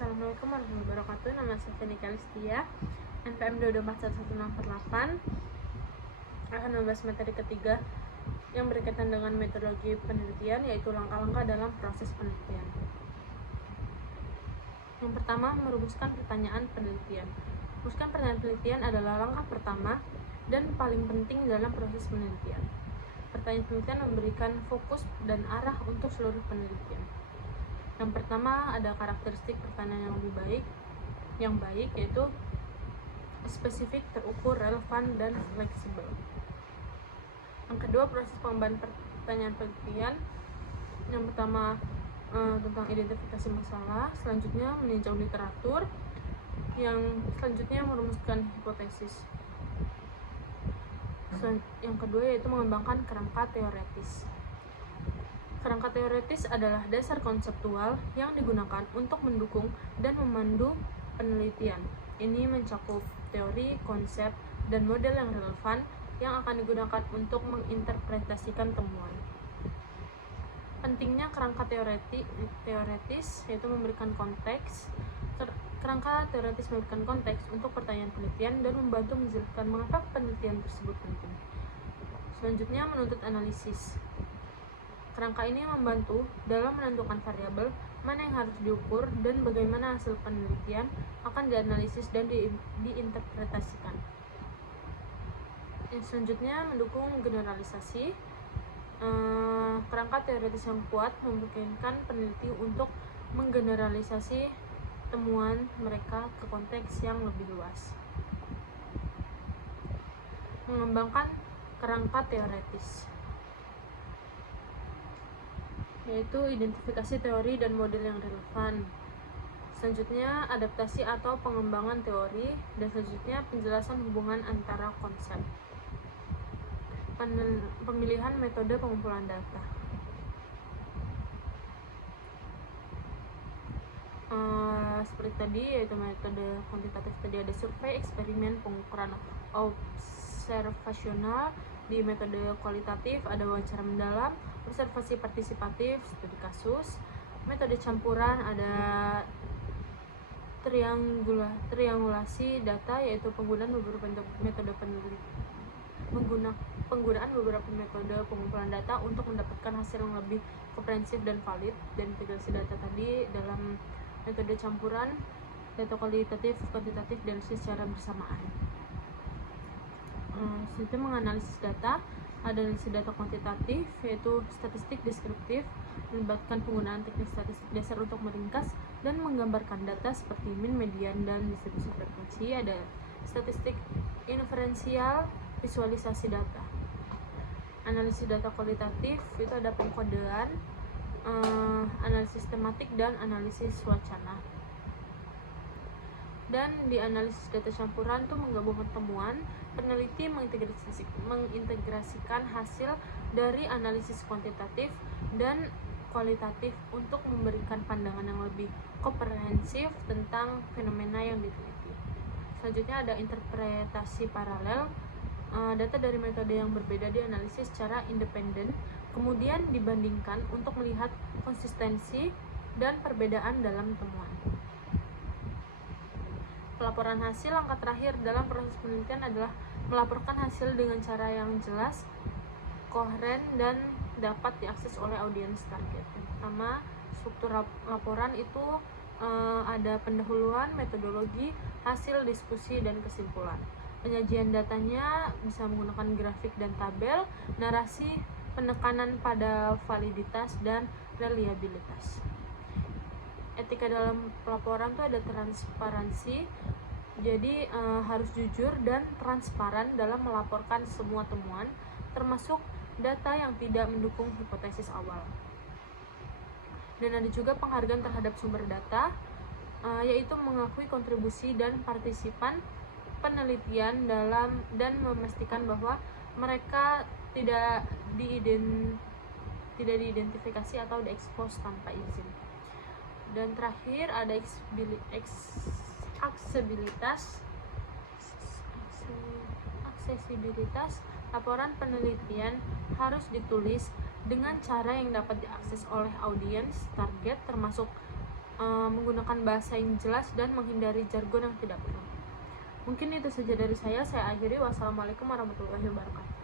Assalamualaikum warahmatullahi wabarakatuh. Nama saya Fenika Listia, NPM 2241148. Akan membahas materi ketiga yang berkaitan dengan metodologi penelitian, yaitu langkah-langkah dalam proses penelitian. Yang pertama, merumuskan pertanyaan penelitian. Merumuskan pertanyaan penelitian adalah langkah pertama dan paling penting dalam proses penelitian. Pertanyaan penelitian memberikan fokus dan arah untuk seluruh penelitian. Yang pertama, ada karakteristik pertanyaan yang baik, yaitu spesifik, terukur, relevan, dan fleksibel. Yang kedua, proses pengembangan pertanyaan penelitian. Yang pertama, tentang identifikasi masalah. Selanjutnya, meninjau literatur. Yang selanjutnya, merumuskan hipotesis. Yang kedua, yaitu mengembangkan kerangka teoretis. Kerangka teoretis adalah dasar konseptual yang digunakan untuk mendukung dan memandu penelitian. Ini mencakup teori, konsep, dan model yang relevan yang akan digunakan untuk menginterpretasikan temuan. Pentingnya kerangka teoretis yaitu memberikan konteks. Kerangka teoretis memberikan konteks untuk pertanyaan penelitian dan membantu menjelaskan mengapa penelitian tersebut penting. Selanjutnya, menuntut analisis. Kerangka ini membantu dalam menentukan variabel mana yang harus diukur dan bagaimana hasil penelitian akan dianalisis dan diinterpretasikan. Yang selanjutnya, mendukung generalisasi. Kerangka teoritis yang kuat memungkinkan peneliti untuk menggeneralisasi temuan mereka ke konteks yang lebih luas. Mengembangkan kerangka teoretis, yaitu identifikasi teori dan model yang relevan. Selanjutnya, adaptasi atau pengembangan teori, dan selanjutnya penjelasan hubungan antara konsep. Pemilihan metode pengumpulan data. Seperti tadi, yaitu metode kuantitatif tadi ada survei, eksperimen, pengukuran observasional. Di metode kualitatif ada wawancara mendalam, observasi partisipatif, studi kasus. Metode campuran ada triangulasi data, yaitu penggunaan beberapa metode pengumpulan data untuk mendapatkan hasil yang lebih komprehensif dan valid. Dan integrasi data tadi dalam metode campuran, data kualitatif, kuantitatif, dan secara bersamaan. Selanjutnya, menganalisis data. Ada analisis data kuantitatif, yaitu statistik deskriptif, melibatkan penggunaan teknik statistik dasar untuk meringkas dan menggambarkan data seperti mean, median, dan distribusi frekuensi. Ada statistik inferensial, visualisasi data. Analisis data kualitatif itu ada pengkodean, analisis tematik, dan analisis wacana. Dan di analisis data campuran itu menggabungkan temuan, peneliti mengintegrasikan hasil dari analisis kuantitatif dan kualitatif untuk memberikan pandangan yang lebih komprehensif tentang fenomena yang diteliti. Selanjutnya ada interpretasi paralel. Data dari metode yang berbeda dianalisis secara independen, kemudian dibandingkan untuk melihat konsistensi dan perbedaan dalam temuan. Pelaporan hasil. Langkah terakhir dalam proses penelitian adalah melaporkan hasil dengan cara yang jelas, koheren, dan dapat diakses oleh audiens target. Yang pertama, struktur laporan itu ada pendahuluan, metodologi, hasil, diskusi, dan kesimpulan. Penyajian datanya bisa menggunakan grafik dan tabel, narasi, penekanan pada validitas dan reliabilitas. Etika dalam pelaporan itu ada transparansi, jadi harus jujur dan transparan dalam melaporkan semua temuan, termasuk data yang tidak mendukung hipotesis awal. Dan ada juga penghargaan terhadap sumber data, yaitu mengakui kontribusi dan partisipan penelitian dan memastikan bahwa mereka tidak diidentifikasi atau diekspos tanpa izin. Dan terakhir ada aksesibilitas. Laporan penelitian harus ditulis dengan cara yang dapat diakses oleh audiens target, termasuk menggunakan bahasa yang jelas dan menghindari jargon yang tidak perlu. Mungkin itu saja dari saya akhiri. Wassalamualaikum warahmatullahi wabarakatuh.